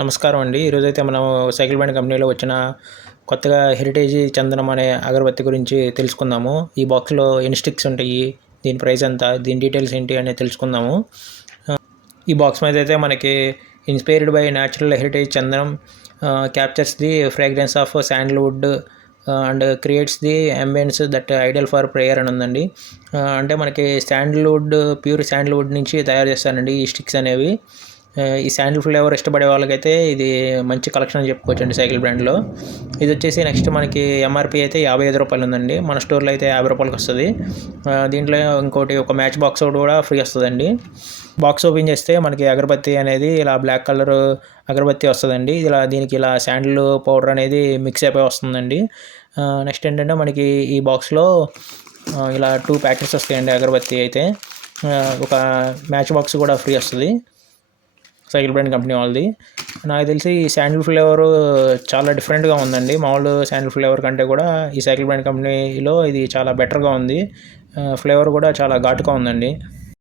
నమస్కారం అండి. ఈరోజైతే మనం సైకిల్ బ్యాండ్ కంపెనీలో వచ్చిన కొత్తగా హెరిటేజ్ చందనం అనే అగరబత్తి గురించి తెలుసుకుందాము. ఈ బాక్స్లో ఎన్ని స్టిక్స్ ఉంటాయి దీని ప్రైస్ ఎంత దీని డీటెయిల్స్ ఏంటి అనేది తెలుసుకుందాము. ఈ బాక్స్ మీద అయితే మనకి ఇన్స్పైర్డ్ బై న్యాచురల్ హెరిటేజ్ చందనం captures the fragrance of sandalwood and creates the ambience that ideal for prayer అని ఉందండి. అంటే మనకి శాండల్వుడ్ ప్యూర్ శాండల్వుడ్ నుంచి తయారు చేస్తానండి ఈ స్టిక్స్ అనేవి. ఈ శాండిల్ ఫ్లేవర్ ఇష్టపడే వాళ్ళకైతే ఇది మంచి కలెక్షన్ అని చెప్పుకోవచ్చండి సైకిల్ బ్రాండ్లో. ఇది వచ్చేసి నెక్స్ట్ మనకి ఎంఆర్పి అయితే యాభై ఐదు రూపాయలు ఉందండి. మన స్టోర్లో అయితే యాభై రూపాయలకి వస్తుంది. దీంట్లో ఇంకోటి ఒక మ్యాచ్ బాక్స్ ఒకటి కూడా ఫ్రీ వస్తుందండి. బాక్స్ ఓపెన్ చేస్తే మనకి అగరబత్తి అనేది ఇలా బ్లాక్ కలర్ అగరబత్తి వస్తుందండి. ఇలా దీనికి ఇలా శాండిల్ పౌడర్ అనేది మిక్స్ అయిపోయి వస్తుందండి. నెక్స్ట్ ఏంటంటే మనకి ఈ బాక్స్లో ఇలా టూ ప్యాకెట్స్ వస్తాయండి అగరబత్తి అయితే. ఒక మ్యాచ్ బాక్స్ కూడా ఫ్రీ వస్తుంది. సైకిల్ బ్రాండ్ కంపెనీ వాళ్ళది. నాకు తెలిసి ఈ శాండిల్ ఫ్లేవర్ చాలా డిఫరెంట్గా ఉందండి. మామూలు శాండిల్ ఫ్లేవర్ కంటే కూడా ఈ సైకిల్ బ్రాండ్ కంపెనీలో ఇది చాలా బెటర్గా ఉంది. ఫ్లేవర్ కూడా చాలా ఘాటుగా ఉందండి.